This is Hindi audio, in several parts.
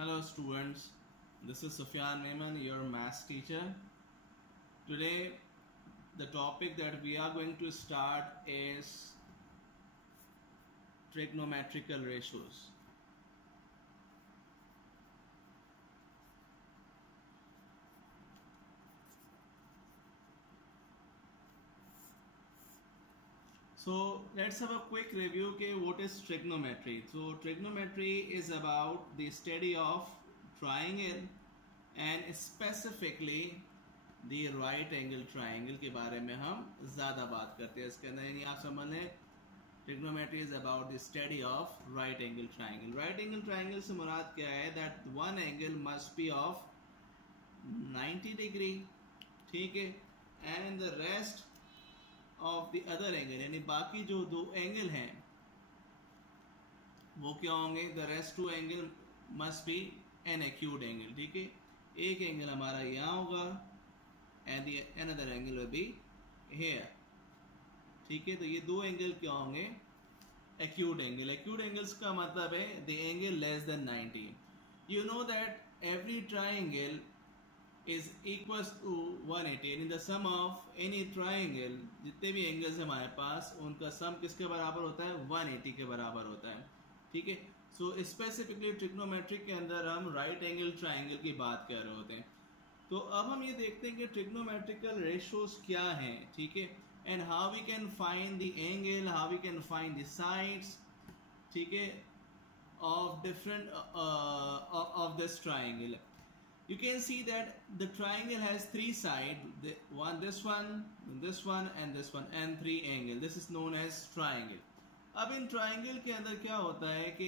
Hello students, this is Sufyan Mehman, your maths teacher. Today the topic that we are going to start is trigonometrical ratios. So let's have a quick review. Okay, what is trigonometry? So trigonometry is about the study of triangle and specifically the right angle triangle के बारे में हम ज़्यादा बात करते हैं. इसके अंदर यानी आप समझ लें trigonometry is about the study of right angle triangle. Right angle triangle से मुराद क्या है? That one angle must be of 90 degree, ठीक है, and the rest of the other angle यानी बाकी जो दो एंगल हैं वो क्या होंगे? The rest two angle must be an acute angle. ठीक है, एक एंगल हमारा यहाँ होगा and another angle will be here. ठीक है, तो ये दो एंगल क्या होंगे? Acute angle. एक्यूट एंगल्स का मतलब है the angle less than 90. You know that every triangle is equals to 180 यानी the sum of any triangle, जितने भी एंगल्स हैं हमारे पास उनका सम किसके बराबर होता है? 180 के बराबर होता है. ठीक है, सो स्पेसिफिकली ट्रिग्नोमेट्रिक के अंदर हम राइट एंगल ट्राइंगल की बात कर रहे होते हैं. तो अब हम ये देखते हैं कि ट्रिग्नोमेट्रिकल रेशियोज क्या हैं. ठीक है, and how we can find the angle, how we can find the sides, ठीक है, of different of this triangle. You can see that the triangle has three sides, this one, and this one, and three angles. This is known as triangle. अब इन triangle के अंदर क्या होता है कि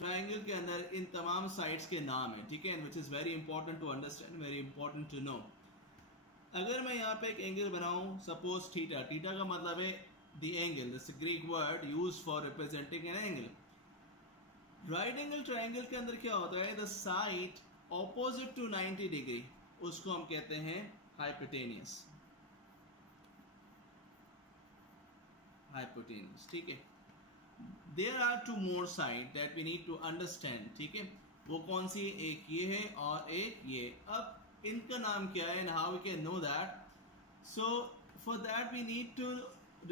triangle के अंदर इन तमाम sides के नाम है. ठीक है, which is very important to understand, very important to know. अगर मैं यहाँ पे एक एंगल बनाऊं, suppose थीटा. थीटा का मतलब है the angle. This is a Greek word used for representing an angle. Right angle triangle के अंदर क्या होता है? The side opposite to 90 degree, उसको हम कहते हैं hypotenuse. ठीक है, there are two more sides that we need to understand. ठीक है, वो कौन सी? एक ये है और एक ये. अब इनका नाम क्या है and how we can know that? So for that we need to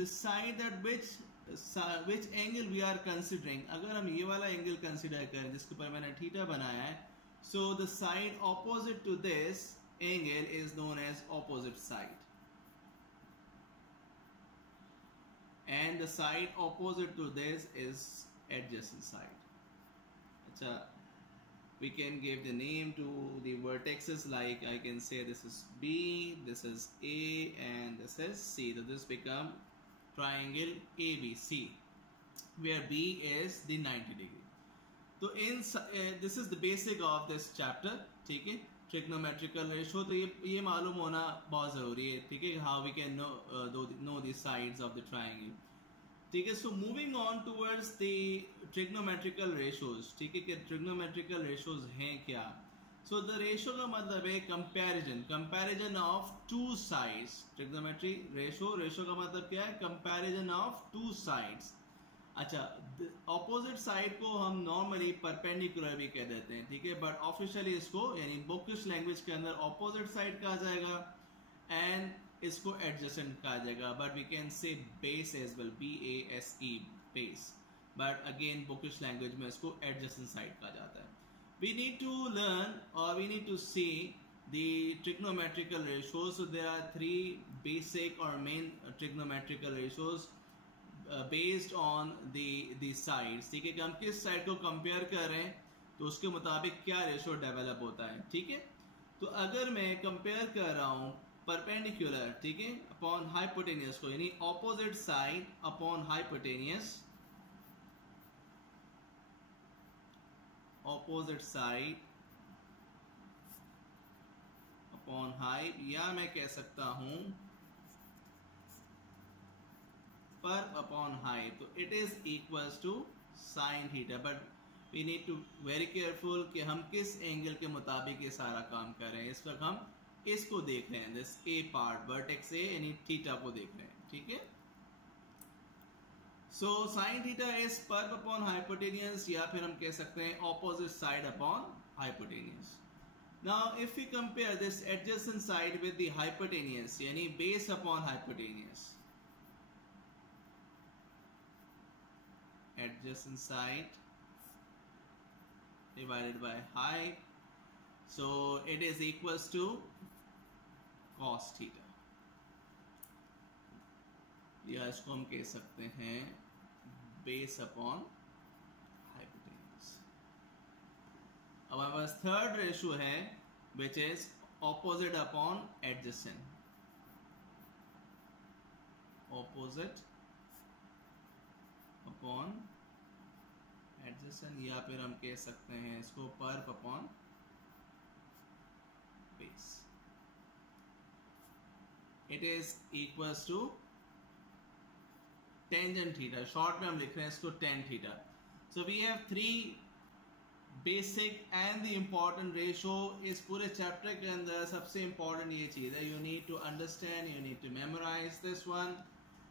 decide that which angle we are considering. अगर हम ये वाला एंगल कंसिडर करें जिसके ऊपर मैंने थीटा बनाया है, so the side opposite to this angle is known as opposite side, and the side opposite to this is adjacent side. Achha, we can give the name to the vertices, like I can say this is B, this is A, and this is C. So this become triangle ABC, where B is the 90 degree. तो in this is the basic of this chapter. ठीक है, ट्रिग्नोमेट्रिकल रेशियो. तो ये मालूम होना बहुत जरूरी है. ठीक है, how we can know the sides of the triangle. ठीक है, so moving on towards the trigonometrical ratios. ठीक है, कि ट्रिग्नोमेट्रिकल रेशियोज हैं क्या? सो द रेशियो का मतलब है comparison of two sides. Trigonometry ratio का मतलब क्या है? Comparison of two sides. अच्छा, ऑपोजिट साइड को हम नॉर्मली परपेंडिकुलर भी कह देते हैं. ठीक है, बट ऑफिशियली इसको यानी बुकिश लैंग्वेज के अंदर ऑपोजिट साइड कहा जाएगा एंड इसको एडजेसेंट कहा जाएगा. But we can say base as well, BASE, base. But again bookish language में इसको एडजेसेंट साइड कहा जाता है. वी नीड टू लर्न और we need to see the trigonometrical ratios. So there are three basic or main trigonometrical ratios based on the sides. ठीक है, कि हम किस साइड को कंपेयर कर रहे हैं तो उसके मुताबिक क्या रेशियो डेवलप होता है. ठीक है, तो अगर मैं कंपेयर कर रहा हूं परपेंडिकुलर, ठीक है, अपॉन हाइपोटेनियस को, यानी opposite side upon hypotenuse, opposite side upon hyp, या मैं कह सकता हूं पर अपॉन हाई, तो it is equals to sine theta. But we need to very careful कि हम किस एंगल के मुताबिक ये सारा काम कर रहे हैं. इस वक्त हम इसको देख रहे हैं, this A part, vertex A यानी थीटा को देख रहे हैं. ठीक है, so sine theta is perp upon hypotenuse, या फिर हम कह सकते हैं opposite side upon hypotenuse. Now if we compare this adjacent side with the hypotenuse, यानी base upon hypotenuse, adjacent side divided by height, so it is equals to cos theta, या इसको हम कह सकते हैं बेस अपॉन हाइपोटेन्यूज. अब हमारे पास थर्ड रेशियो है which is opposite upon adjacent. Opposite upon adjacent, या फिर हम कह सकते हैं इसको perp upon base. It is equals to tangent theta. Short में हम लिख रहे हैं इसको tan theta. So we have three basic and the important ratio. इस पूरे चैप्टर के अंदर सबसे इंपॉर्टेंट ये चीज है, you need to understand, you need to memorise this one,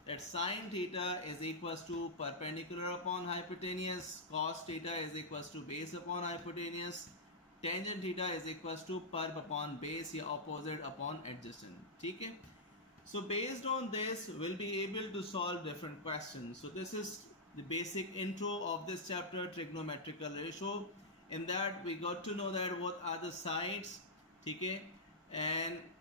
that sin theta is equals to perpendicular upon hypotenuse, cos theta is equals to base upon hypotenuse, tangent theta is equals to perp upon base या opposite upon adjacent. ठीक है. So based on this we'll be able to solve different questions. So this is the basic intro of this chapter, trigonometrical ratio. In that we got to know that what are the sides, ठीक है, and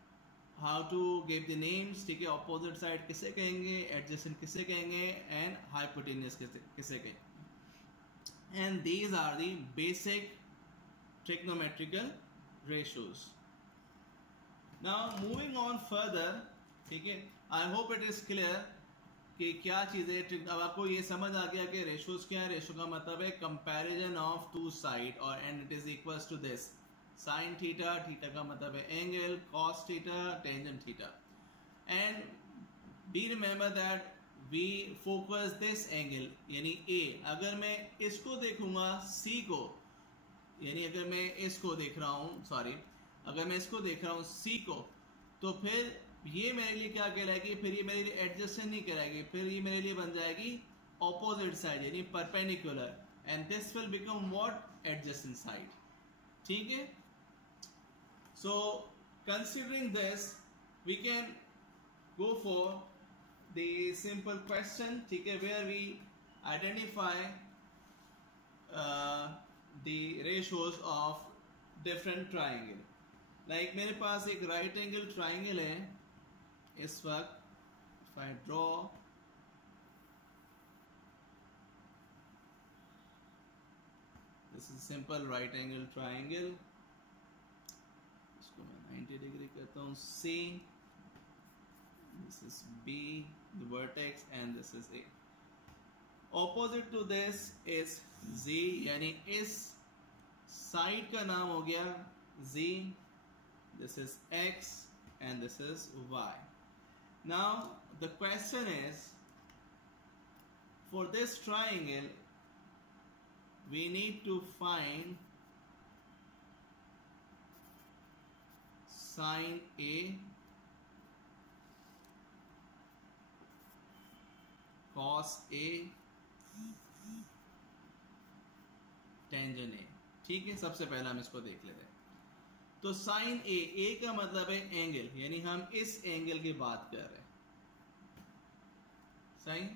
how to give the names, ठीक है, opposite side किसे कहेंगे, adjacent किसे कहेंगे, and hypotenuse किसे कहेंगे. And these are the basic trigonometrical ratios. Now moving on further, ठीक है, I hope it is clear कि क्या चीज़ें. अब आपको ये समझ आ गया कि रेशियोज क्या है. रेशियो का मतलब है कंपैरिजन ऑफ टू साइड, और and it is equals to this sine theta. Theta का मतलब है angle, cos theta, tangent theta. And be remember that we focus this angle, यानी ए. अगर मैं इसको देखूंगा सी को, यानी अगर मैं इसको देख रहा हूँ, सॉरी, अगर मैं इसको देख रहा हूँ सी को, तो फिर ये मेरे लिए क्या कहलाएगी, फिर ये मेरे लिए एडजेसेंट नहीं कहलाएगी, फिर ये मेरे लिए बन जाएगी ऑपोजिट साइड, यानी perpendicular. And this will become what, adjacent side. ठीक है. So considering this we can go for the simple question, ठीक है, where we identify the ratios of different triangle. Like मेरे पास एक right angle triangle है इस वक्त. If I draw, this is simple right angle triangle. इसको मैं 90 डिग्री करता हूँ. C, this is B, the vertex, and this is A. Opposite to this is Z, यानी इस साइड का नाम हो गया Z. This is X and this is Y. Now the question is, for this triangle we need to find sin A, cos A, tangent A. ठीक है, सबसे पहले हम इसको देख लेते हैं. तो साइन ए, ए का मतलब है एंगल, यानी हम इस एंगल की बात कर रहे हैं. साइन,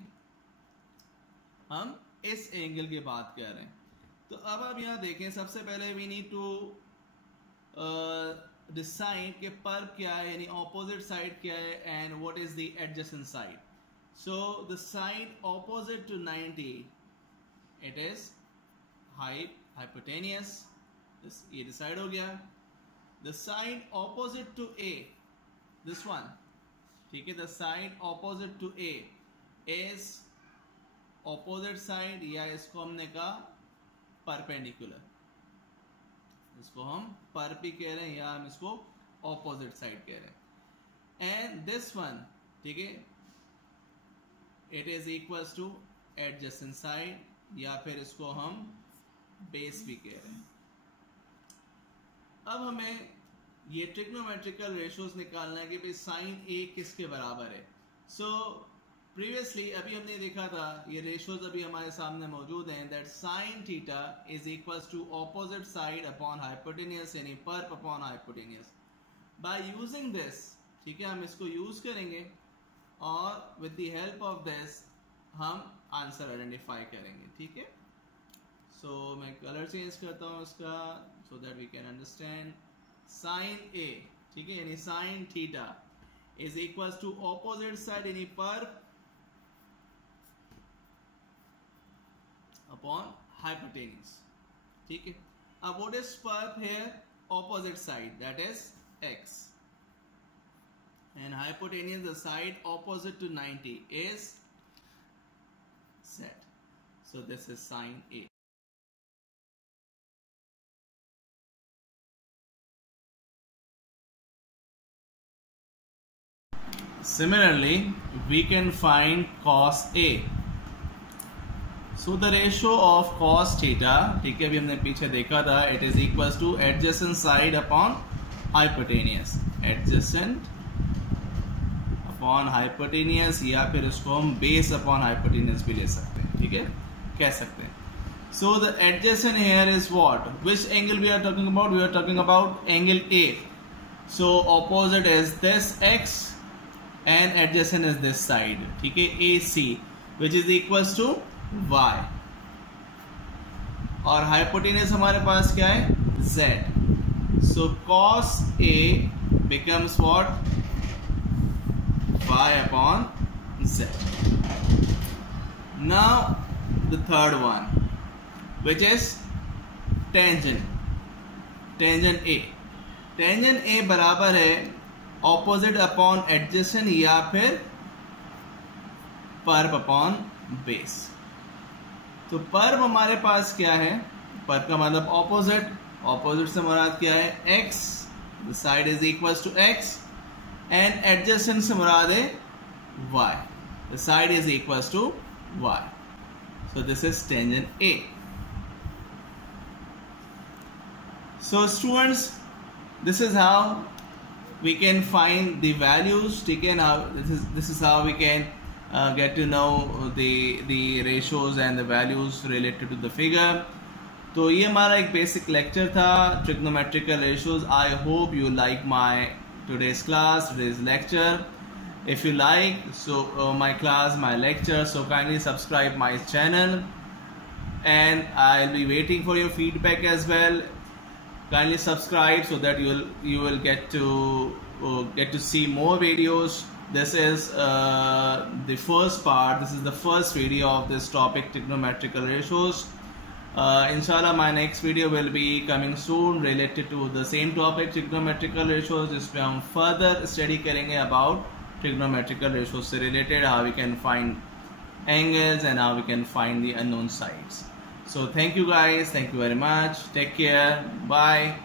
हम इस एंगल की बात कर रहे हैं. तो अब आप यहां देखें, सबसे पहले वी नीड टू डिसाइड कि पर्प क्या है, यानी ऑपोजिट साइड क्या है, and what is the adjacent side. So the side opposite to 90, it is hypotenuse. ये डिसाइड हो गया. The side opposite to A, this one, ठीक है, the side opposite to A is opposite side, या इसको हमने कहा परपेंडिकुलर. इसको हम परपी कह रहे हैं, या हम इसको ऑपोजिट साइड कह रहे हैं. एंड दिस वन, ठीक है, it is equals two adjacent side, या फिर इसको हम बेस भी कह रहे हैं. अब हमें ये ट्रिग्नोमेट्रिकल रेशियोज निकालना है कि भाई साइन ए किसके बराबर है. सो प्रीवियसली अभी हमने देखा था, ये रेशियोज अभी हमारे सामने मौजूद हैं, that sine theta is equals to opposite side upon hypotenuse यानी perp upon hypotenuse. By using this, ठीक है, हम इसको यूज करेंगे और with the help of this हम आंसर आइडेंटिफाई करेंगे. ठीक है, सो मैं कलर चेंज करता हूँ इसका so that we can understand. Sine A, ठीक है, यानी sine theta is equals to opposite side यानी पर्प upon hypotenuse. ठीक है, अब what is perp here? Opposite side, that is x, and hypotenuse, the side opposite to 90, is z. So this is sine A. Similarly, we can find cos A. So the ratio of cos theta, ठीक है, अभी हमने पीछे देखा था, it is equals to adjacent side upon hypotenuse. Adjacent upon hypotenuse, या फिर इसको हम base upon hypotenuse भी ले सकते हैं. ठीक है, कह सकते हैं. So the adjacent here is what? Which angle we are talking about? We are talking about angle A. So opposite is this x and adjacent is this side. ठीक है, AC, which is equals to y, और हाइपोटेनियस हमारे पास क्या है? z. So cos A becomes what? y upon z. Now the third one, which is tangent. Tangent A. Tangent A बराबर है opposite upon adjacent या फिर perp upon base. तो पर्प हमारे पास क्या है? पर्प का मतलब ऑपोजिट. ऑपोजिट से मुराद क्या है? x. The side is equals to x and adjacent से मुराद है y. The side is equals to y. So this is tangent A. So students, this is how we can find the values. ठीक है, now this is how we can get to know the ratios and the values related to the figure. तो ये हमारा एक basic lecture था, trigonometrical ratios. I hope you like my today's class, today's lecture. If you like my class, my lecture, so kindly subscribe my channel, and I'll be waiting for your feedback as well. Kindly subscribe so that you will get to see more videos. This is the first part. This is the first video of this topic, trigonometrical ratios. Inshallah, my next video will be coming soon related to the same topic, trigonometrical ratios. जिसमें हम further study करेंगे about trigonometrical ratios से related, how we can find angles and how we can find the unknown sides. So thank you guys. Thank you very much. Take care. Bye.